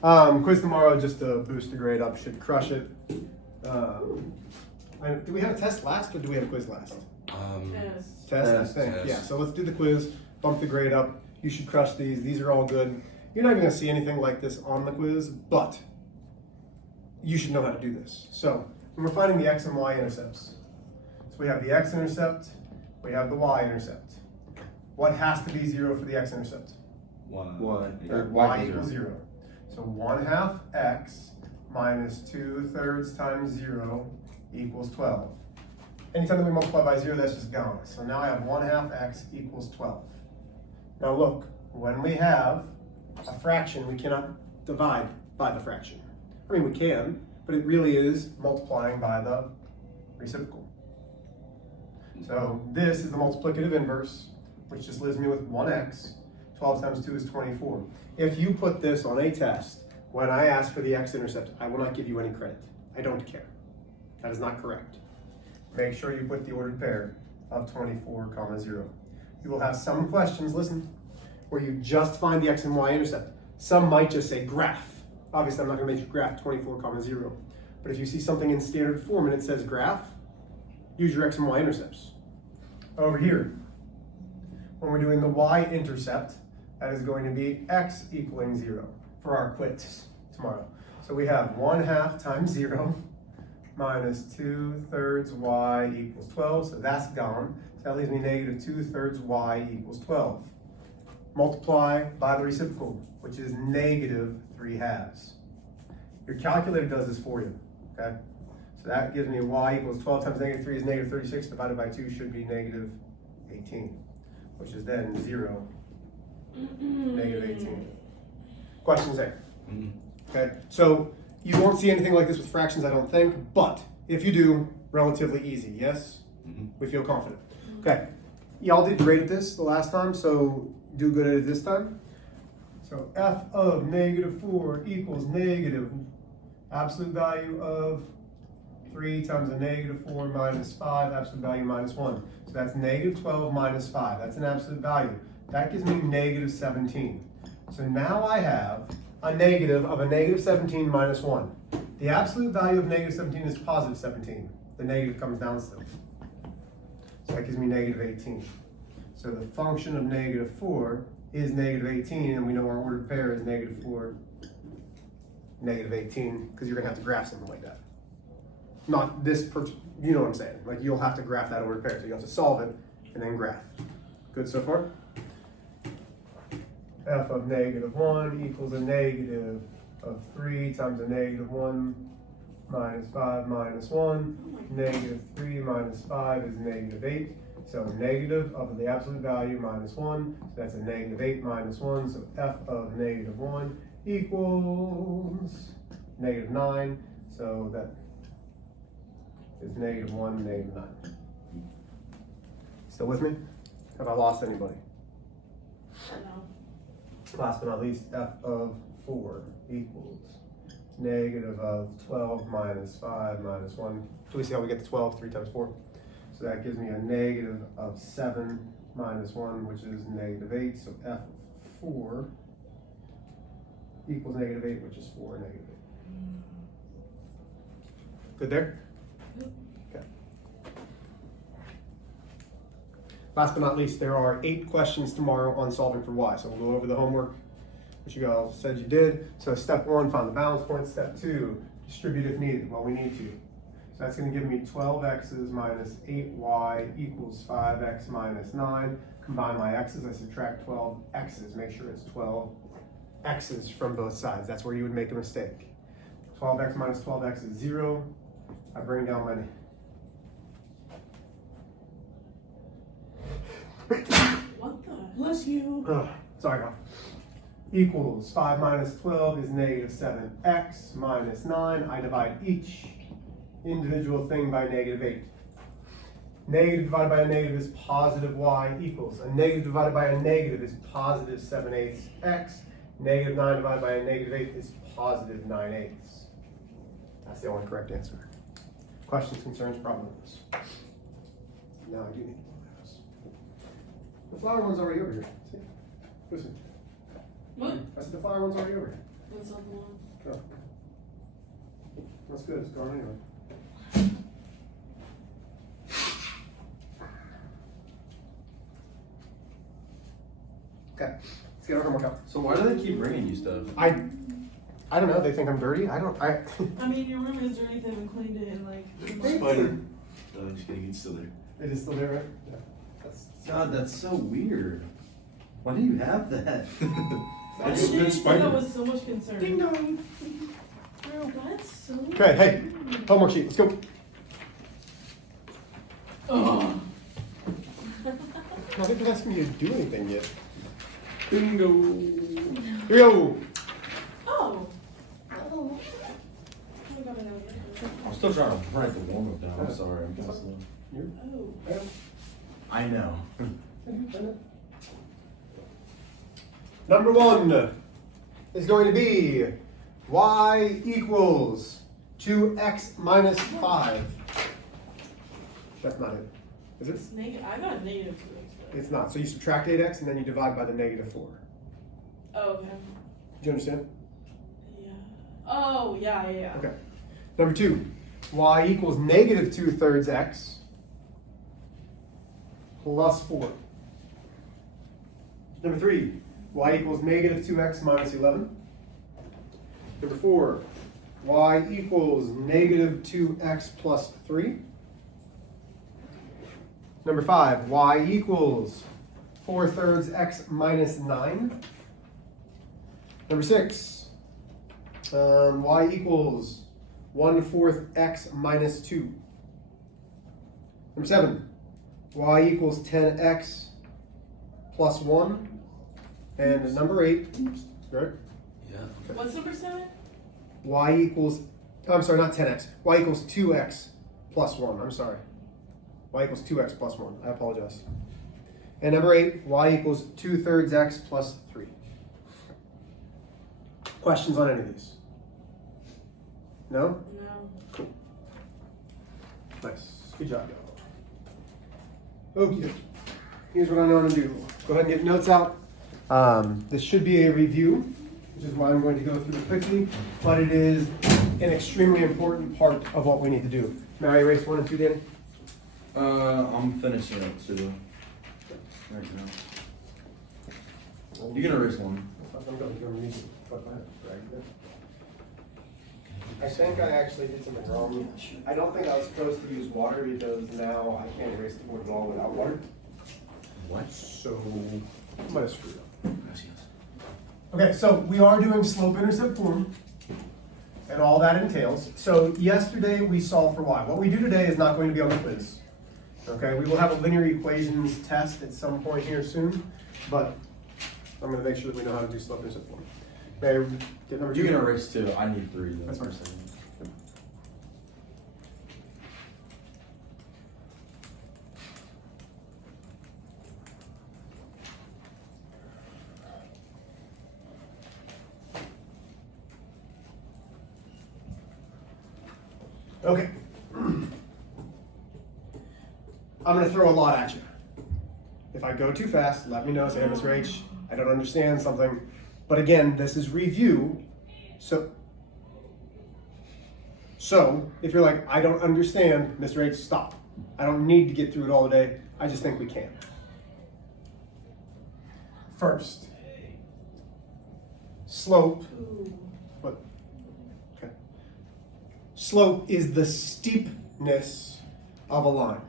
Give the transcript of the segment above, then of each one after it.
Quiz tomorrow, just to boost the grade up, should crush it. Do we have a test last or do we have a quiz last? Test, I think. Test. Yeah, so let's do the quiz, bump the grade up. You should crush these. These are all good. You're not even going to see anything like this on the quiz, but you should know how to do this. So when we're finding the x and y intercepts, so we have the x-intercept, we have the y-intercept. What has to be 0 for the x-intercept? 1. Or y equals 0. So 1/2 x minus 2/3 times 0 equals 12. Anytime that we multiply by 0, that's just gone. So now I have 1/2 x equals 12. Now look, when we have a fraction, we cannot divide by the fraction. I mean, we can, but it really is multiplying by the reciprocal. So this is the multiplicative inverse, which just leaves me with 1x. 12 times 2 is 24. If you put this on a test, when I ask for the x-intercept, I will not give you any credit. I don't care. That is not correct. Make sure you put the ordered pair of 24, 0. You will have some questions, listen, where you just find the x and y intercept. Some might just say graph. Obviously, I'm not going to make you graph 24, 0. But if you see something in standard form and it says graph, use your x and y intercepts. Over here, when we're doing the y-intercept, that is going to be x equaling 0 for our quiz tomorrow. So we have 1/2 times 0 minus 2/3 y equals 12. So that's gone. So that leaves me negative 2/3 y equals 12. Multiply by the reciprocal, which is negative 3/2. Your calculator does this for you, okay? So that gives me y equals 12 times negative 3 is negative 36 divided by 2 should be negative 18, which is then 0, negative 18. Questions there? Okay, so you won't see anything like this with fractions, I don't think, but if you do, relatively easy, yes? We feel confident. Okay, y'all did great at this the last time, so do good at it this time. So f of negative 4 equals negative absolute value of 3 times a negative 4 minus 5, absolute value minus 1. So that's negative 12 minus 5. That's an absolute value. That gives me negative 17. So now I have a negative of a negative 17 minus 1. The absolute value of negative 17 is positive 17. The negative comes down still. So that gives me negative 18. So the function of negative 4 is negative 18, and we know our ordered pair is negative 4, negative 18, because you're going to have to graph something like that. Not this, you know what I'm saying. Like, you'll have to graph that ordered pair. So you have to solve it and then graph. Good so far? F of negative 1 equals a negative of 3 times a negative 1 minus 5 minus 1. Negative 3 minus 5 is negative 8. So negative of the absolute value minus 1. So that's a negative 8 minus 1. So f of negative 1 equals negative 9. So that is negative 1, negative 9. Still with me? Have I lost anybody? No. Last but not least, f of 4 equals negative of 12 minus 5 minus 1. Do we see how we get to 12? 3 times 4. So that gives me a negative of 7 minus 1, which is negative 8. So f of 4 equals negative 8, which is 4, negative 8. Good there? Okay. Last but not least, there are 8 questions tomorrow on solving for y. So we'll go over the homework, which you all said you did. So step 1, find the balance point. Step 2, distribute if needed. Well, we need to. So that's going to give me 12x's minus 8y equals 5x minus 9. Combine my x's, I subtract 12x's. Make sure it's 12x's from both sides. That's where you would make a mistake. 12x minus 12x is 0. I bring down my... What the? Bless you. Sorry, y'all. Equals 5 minus 12 is negative 7x minus 9. I divide each individual thing by negative 8. Negative divided by a negative is positive y equals. A negative divided by a negative is positive 7/8 x. Negative 9 divided by a negative 8 is positive 9/8. That's the only correct answer. Questions, concerns, problems? Now I do need those. The flower one's already over here. See? Listen. What? I said the flower one's already over here. What's on the one? Go. That's good, it's gone anyway. Okay, let's get our homework out. So why do they keep bringing you stuff? I don't know, they think I'm dirty, I I mean, your room is dirty. They haven't cleaned it in like 2 months. Spider. No, I'm just kidding. It's still there. It is still there, right? Yeah. That's God, that's so weird. Why do you have that? Why It's did been you say spider. that with so much concern? ding dong. Bro, that's so Okay, hey, homework sheet, let's go. Oh. Nothing for asking me to do anything yet. Bingo. Here we go. Oh. Oh. I got it out. I'm still trying to write the warm up down. I'm sorry, I'm kind of slow. Oh. I know. Number 1 is going to be y equals 2x minus 5. That's not it, is it? It's negative. I got a negative 2x. It's not. So you subtract 8x and then you divide by the negative 4. Oh, okay. Do you understand? Yeah. Oh, yeah. Okay. Number 2, y equals negative 2/3 x plus 4. Number 3, y equals negative 2x minus 11. Number 4, y equals negative 2x plus 3. Number 5, y equals 4/3 x minus 9. Number 6, y equals 1/4 x minus 2. Number 7, y equals 10x plus 1. And number 8, right? Yeah. What's number 7? Y equals, I'm sorry, not 10x. Y equals 2x plus 1. I'm sorry. Y equals 2x plus 1. I apologize. And number 8, y equals 2/3 x plus 3. Questions on any of these? No? No. Cool. Nice. Good job, y'all. Okay. Here's what I know how to do. Go ahead and get notes out. This should be a review, which is why I'm going to go through it quickly, but it is an extremely important part of what we need to do. May I erase 1 and 2, Danny? I'm finishing up too. Right now. You can erase one. I think I actually did something wrong. I don't think I was supposed to use water because now I can't erase the board at all without water. What? So, I might have screwed up. Gracias. Okay, so we are doing slope-intercept form and all that entails. So yesterday we solved for y. What we do today is not going to be on the quiz. Okay, we will have a linear equations test at some point here soon, but I'm going to make sure that we know how to do slope-intercept form. May I get number 2? You can erase 2. I need 3 though. That's fine. Okay. I'm going to throw a lot at you. If I go too fast, let me know. Say, hey, Mr. H, I don't understand something. But again, this is review. So if you're like, I don't understand, Mr. H, stop. I don't need to get through it all today. I just think we can. First, slope. Ooh. What? Okay. Slope is the steepness of a line.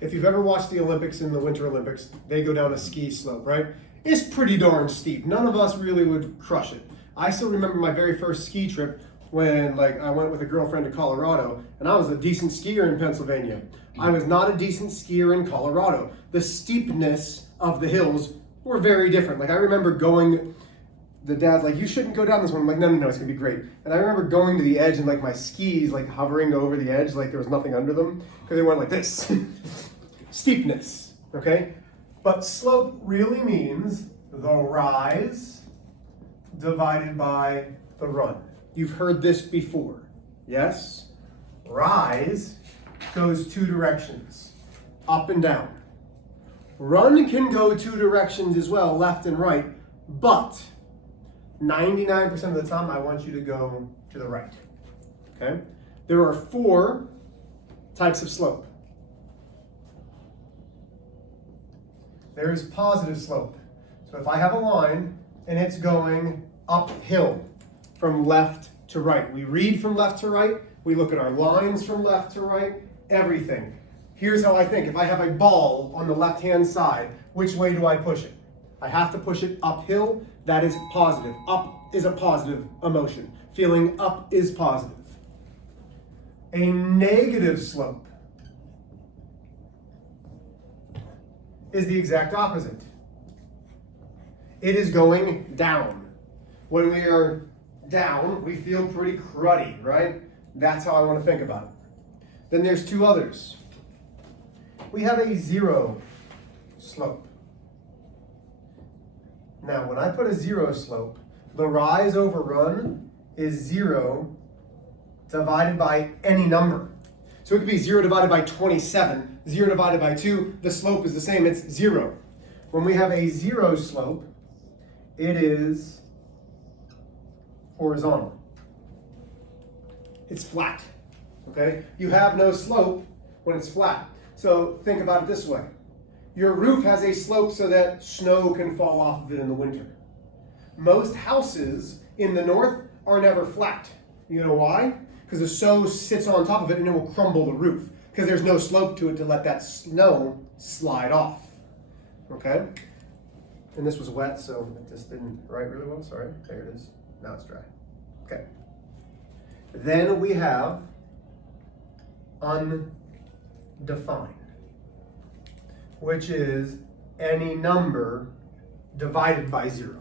If you've ever watched the Olympics in the Winter Olympics, they go down a ski slope, right? It's pretty darn steep. None of us really would crush it. I still remember my very first ski trip when I went with a girlfriend to Colorado, and I was a decent skier in Pennsylvania. I was not a decent skier in Colorado. The steepness of the hills were very different. I remember going, the dad's like, you shouldn't go down this one. I'm like, no, it's gonna be great. And I remember going to the edge and my skis hovering over the edge like there was nothing under them because they went like this. Steepness, okay? But slope really means the rise divided by the run. You've heard this before, yes? Rise goes 2 directions, up and down. Run can go 2 directions as well, left and right, but 99% of the time, I want you to go to the right. Okay? There are 4 types of slope. There is positive slope. So if I have a line and it's going uphill from left to right, we read from left to right, we look at our lines from left to right, everything. Here's how I think. If I have a ball on the left-hand side, which way do I push it? I have to push it uphill. That is positive. Up is a positive emotion. Feeling up is positive. A negative slope is the exact opposite. It is going down. When we are down, we feel pretty cruddy, right? That's how I want to think about it. Then there's 2 others. We have a 0 slope. Now, when I put a 0 slope, the rise over run is 0 divided by any number. So it could be 0 divided by 27, 0 divided by 2, the slope is the same, it's 0. When we have a 0 slope, it is horizontal. It's flat, okay? You have no slope when it's flat. So think about it this way. Your roof has a slope so that snow can fall off of it in the winter. Most houses in the north are never flat. You know why? Because the snow sits on top of it and it will crumble the roof because there's no slope to it to let that snow slide off. Okay? And this was wet, so it just didn't write really well. Sorry. There it is. Now it's dry. Okay. Then we have undefined, which is any number divided by 0.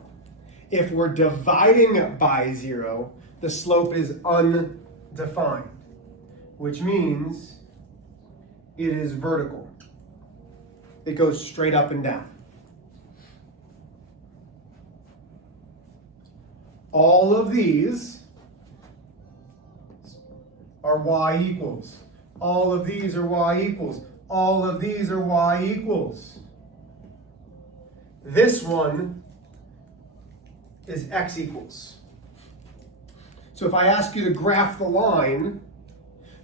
If we're dividing by 0, the slope is undefined, which means it is vertical. It goes straight up and down. All of these are y equals. All of these are y equals. All of these are y equals. This one is x equals. So if I ask you to graph the line,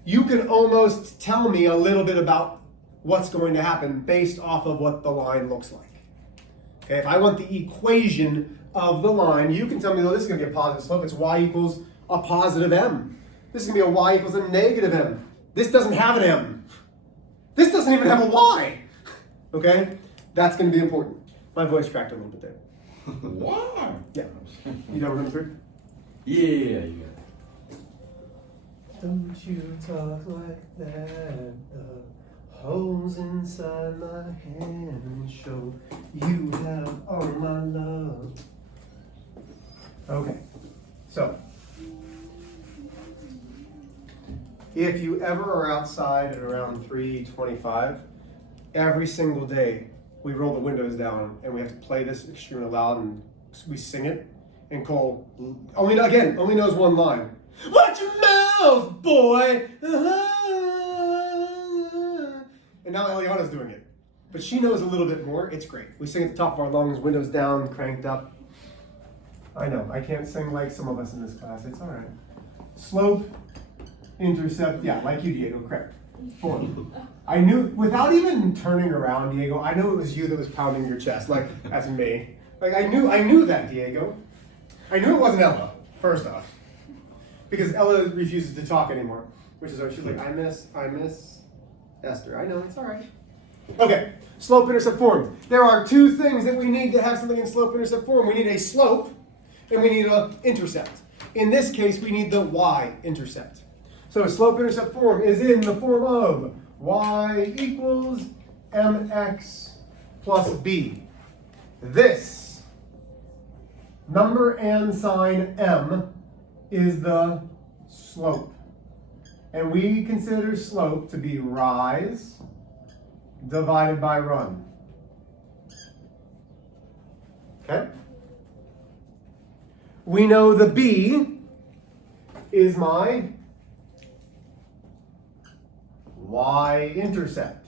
you can almost tell me a little bit about what's going to happen based off of what the line looks like. Okay, if I want the equation of the line, you can tell me, oh, this is going to be a positive slope. It's y equals a positive m. This is going to be a y equals a negative m. This doesn't have an m. This doesn't even have a y. Okay? That's going to be important. My voice cracked a little bit there. Wow. Yeah. You done running through? Yeah, you got it. Don't you talk like that. The holes inside my hand show you have all my love. Okay. So, if you ever are outside at around 3:25, every single day we roll the windows down and we have to play this extremely loud and we sing it. And Cole only knows one line. Watch your mouth, boy! And now Eliana's doing it. But she knows a little bit more. It's great. We sing at the top of our lungs, windows down, cranked up. I know, I can't sing like some of us in this class. It's all right. Slope, intercept, yeah, like you, Diego, correct. Form. I knew, without even turning around, Diego, I know it was you that was pounding your chest. Like, that's me. Like, I knew that, Diego. I knew it wasn't Ella, first off. Because Ella refuses to talk anymore. Which is why she's like, I miss Esther. I know, it's all right. Okay, slope, intercept, form. There are 2 things that we need to have something in slope, intercept, form. We need a slope, and we need an intercept. In this case, we need the y-intercept. So slope, intercept, form is in the form of y equals mx plus b. This number and sign m is the slope. And we consider slope to be rise divided by run. Okay? We know the b is my y-intercept.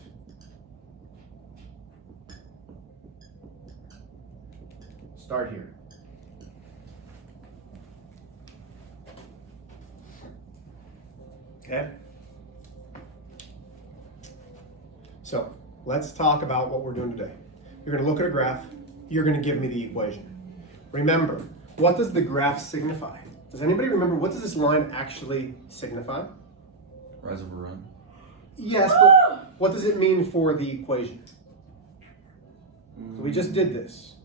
Start here. Okay? So, let's talk about what we're doing today. You're going to look at a graph. You're going to give me the equation. Remember, what does the graph signify? Does anybody remember what does this line actually signify? Rise of a run. Yes, but what does it mean for the equation? So we just did this.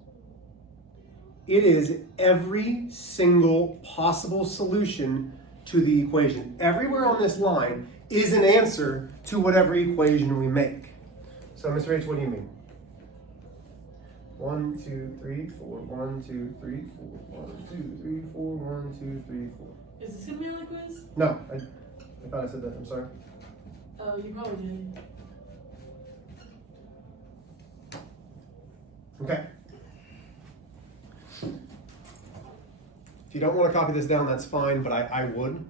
It is every single possible solution to the equation. Everywhere on this line is an answer to whatever equation we make. So, Mr. H, what do you mean? 1, 2, 3, 4. 1, 2, 3, 4. 1, 2, 3, 4. 1, 2, 3, 4. Is this gonna be on the quiz? No, I thought I said that. I'm sorry. Oh, you probably did. Okay. If you don't want to copy this down, that's fine, but I would.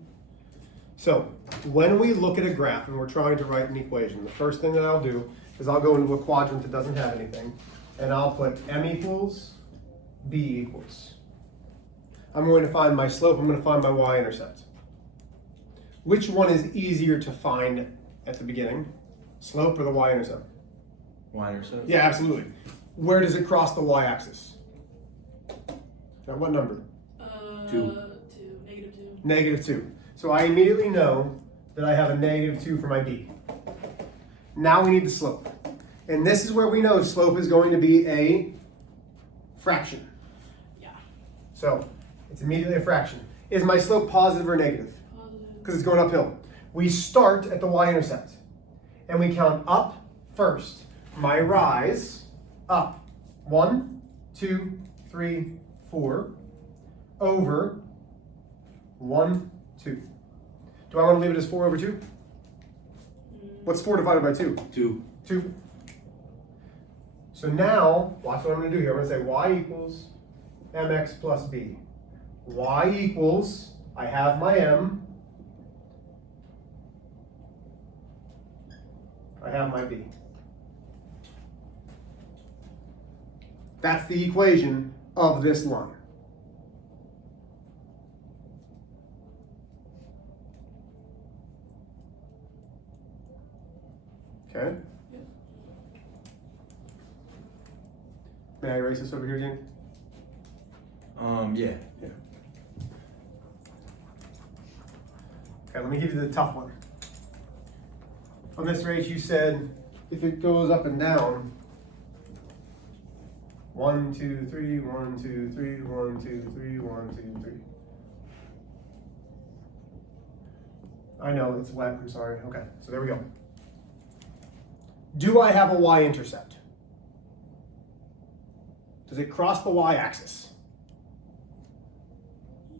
So, when we look at a graph and we're trying to write an equation, the first thing that I'll do is I'll go into a quadrant that doesn't have anything, and I'll put m equals b equals. I'm going to find my slope, I'm going to find my y-intercept. Which one is easier to find at the beginning? Slope or the y-intercept? Y-intercept? Yeah, absolutely. Where does it cross the y-axis? At what number? 2. -2. -2. So I immediately know that I have a -2 for my b. Now we need the slope. And this is where we know slope is going to be a fraction. Yeah. So it's immediately a fraction. Is my slope positive or negative? Positive. Because it's going uphill. We start at the y-intercept. And we count up first. My rise, up. 1, 2, 3, 4. Over 1, 2. Do I want to leave it as 4 over 2? What's 4 divided by 2? 2. 2. So now, watch what I'm going to do here. I'm going to say y equals mx plus b. Y equals, I have my m, I have my b. That's the equation of this line. Okay? Yep. May I erase this over here, Jane? Yeah. Yeah. Okay, let me give you the tough one. On this race, you said if it goes up and down, 1, 2, 3, 1, 2, 3, 1, 2, 3, 1, 2, 3. I know, it's wet, I'm sorry. Okay, so there we go. Do I have a y-intercept? Does it cross the y-axis?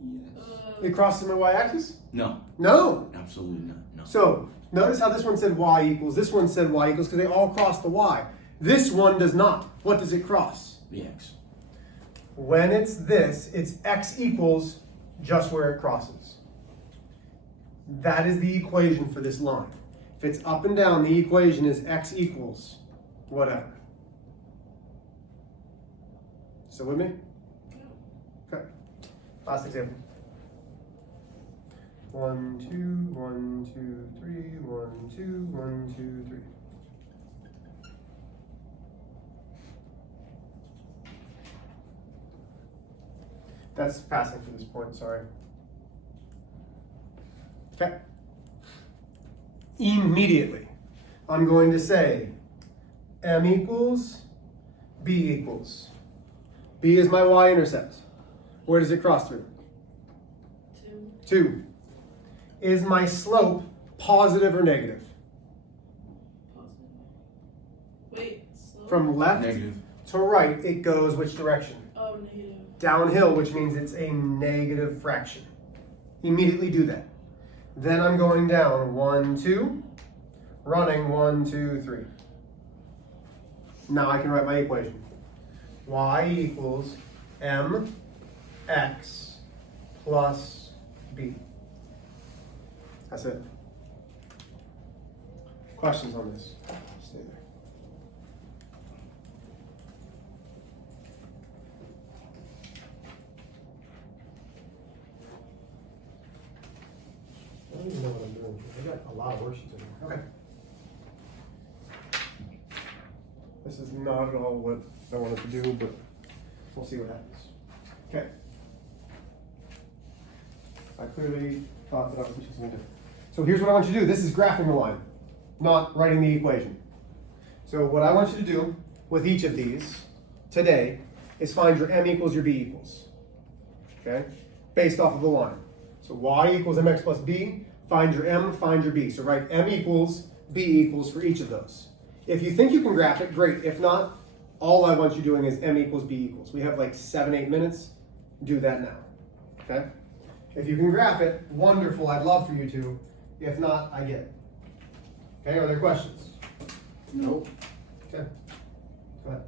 Yes. It crosses my y-axis? No. No. Absolutely not. No. So, notice how this one said y equals, this one said y equals, because they all cross the y. This one does not. What does it cross? The X. When it's this, it's x equals just where it crosses. That is the equation for this line. If it's up and down, the equation is x equals whatever. Still with me? Okay. Last example. 1, 2, 1, 2, 3, 1, 2, 1, 2, 3. That's passing for this point, sorry. Okay. Immediately, I'm going to say m equals b equals. B is my y-intercept. Where does it cross through? 2. 2. Is my slope positive or negative? Positive. Wait, slow. From left Negative. to right, it goes which direction? Oh, negative. Downhill, which means it's a negative fraction. Immediately do that. Then I'm going down 1, 2, running 1, 2, 3. Now I can write my equation. Y equals mx plus b. That's it. Questions on this? Stay there. don't even know what I'm doing here. I got a lot of worksheets in here. Okay. This is not at all what I wanted to do, but we'll see what happens. Okay. I clearly thought that I was teaching something different. So here's what I want you to do. This is graphing the line, not writing the equation. So what I want you to do with each of these today is find your m equals your b equals. Okay? Based off of the line. So y equals mx plus b, find your m, find your b. So write m equals b equals for each of those. If you think you can graph it, great. If not, all I want you doing is m equals b equals. We have like 7-8 minutes. Do that now. Okay? If you can graph it, wonderful. I'd love for you to. If not, I get it. Okay, are there questions? Nope. Okay. Go ahead.